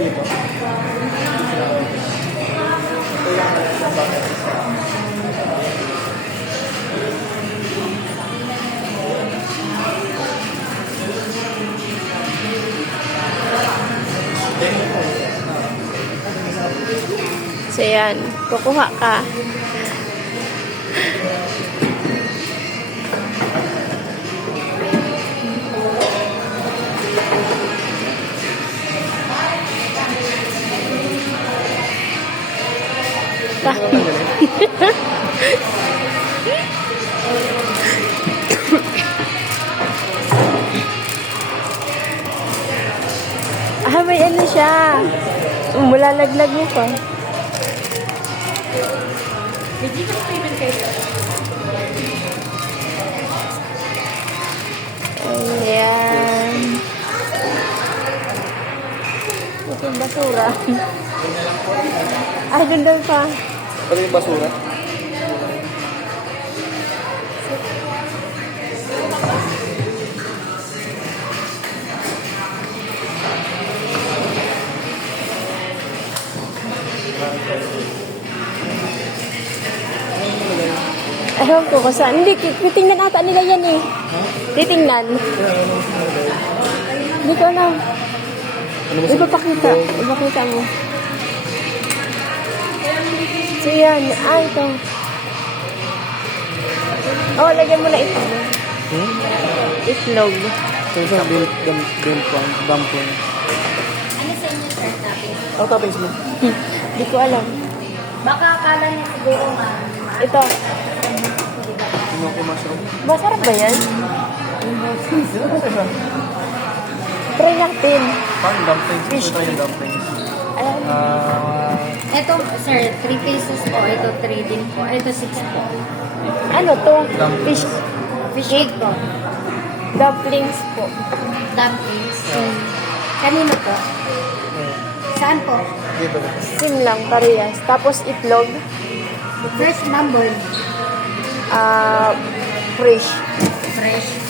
Dito. So, yan. Kukuha ka. May ano siya. Mulalaglag mo pa. Hindi ko payment kayo. Ayan. Ito yung basura. Ay, ganda pa. Ano yung basura? Ewan ko kung saan. Hindi, titingnan ata nila yan eh. Titingnan. Hindi ko alam. Ipapakita. Ipapakita mo. So yan. Ah, ito. Oh, lagyan mo na ito. Itlog. Ito yung dumpling. Ano sa inyo, sir, topping? Ano toppings mo? Hindi ko alam. Baka akala niya siguro Ito. Ano ko mushroom? Masarap ba yan? Try natin. Parang dumplings. Ito yung dumplings. Alam. Ito, sir, 3 pieces po. Ito, 3 din po. Ito, 6 po. Ano to? Dumplings. Fish egg po. Dumplings po. Dumplings. Kanino po? Saan po? Dito. Sim lang, parehas. Tapos itlog. Fresh number. Fresh. Fresh.